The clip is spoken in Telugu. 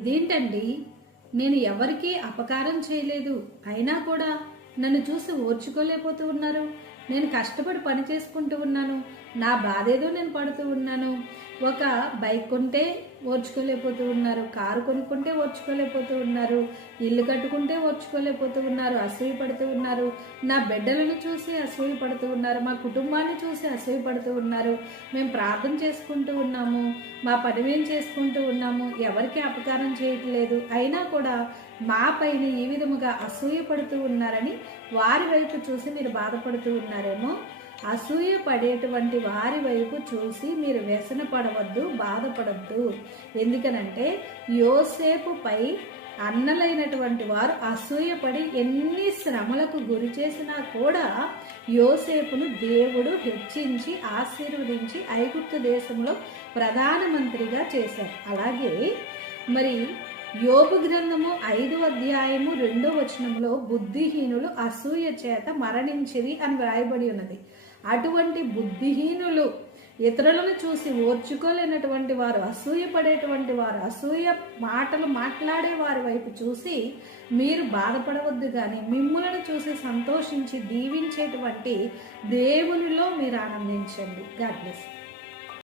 ఇదేంటండి? నేను ఎవరికీ అపకారం చేయలేదు. అయినా కూడా నన్ను చూసి ఓర్చుకోలేకపోతూ ఉన్నారు. నేను కష్టపడి పని చేసుకుంటూ ఉన్నాను. నా బాధ ఏదో నేను పడుతూ ఉన్నాను. ఒక బైక్ కొంటే ఓర్చుకోలేకపోతూ ఉన్నారు. కారు కొనుక్కుంటే ఓర్చుకోలేకపోతూ ఉన్నారు. ఇల్లు కట్టుకుంటే ఓర్చుకోలేకపోతూ ఉన్నారు. అసూయ పడుతూ ఉన్నారు. నా బిడ్డలను చూసి అసూయ పడుతూ ఉన్నారు. మా కుటుంబాన్ని చూసి అసూయ పడుతూ ఉన్నారు. మేము ప్రార్థన చేసుకుంటూ ఉన్నాము. మా పని మేము చేసుకుంటూ ఉన్నాము. ఎవరికి అపకారం చేయట్లేదు. అయినా కూడా మా పైన ఈ విధముగా అసూయ పడుతూ ఉన్నారని వారి వైపు చూసి మీరు బాధపడుతూ ఉన్నారేమో అసూయ పడేటువంటి వారి వైపు చూసి మీరు వ్యసన పడవద్దు బాధపడద్దు. ఎందుకనంటే యోసేపుపై అన్నలైనటువంటి వారు అసూయపడి ఎన్ని శ్రమలకు గురి చేసినా కూడా యోసేపును దేవుడు హెచ్చించి ఆశీర్వదించి ఐగుప్తు దేశంలో ప్రధానమంత్రిగా చేశారు. అలాగే మరి యోగు గ్రంథము ఐదు అధ్యాయము రెండో వచనంలో బుద్ధిహీనులు అసూయ చేత మరణించిరి అని వ్రాయబడి ఉన్నది. అటువంటి బుద్ధిహీనులు ఇతరులను చూసి ఓర్చుకోలేనటువంటి వారు అసూయ పడేటువంటి వారు అసూయ మాటలు మాట్లాడే వారి వైపు చూసి మీరు బాధపడవద్దు కానీ మిమ్మల్ని చూసి సంతోషించి దీవించేటువంటి దేవునిలో మీరు ఆనందించండి. God bless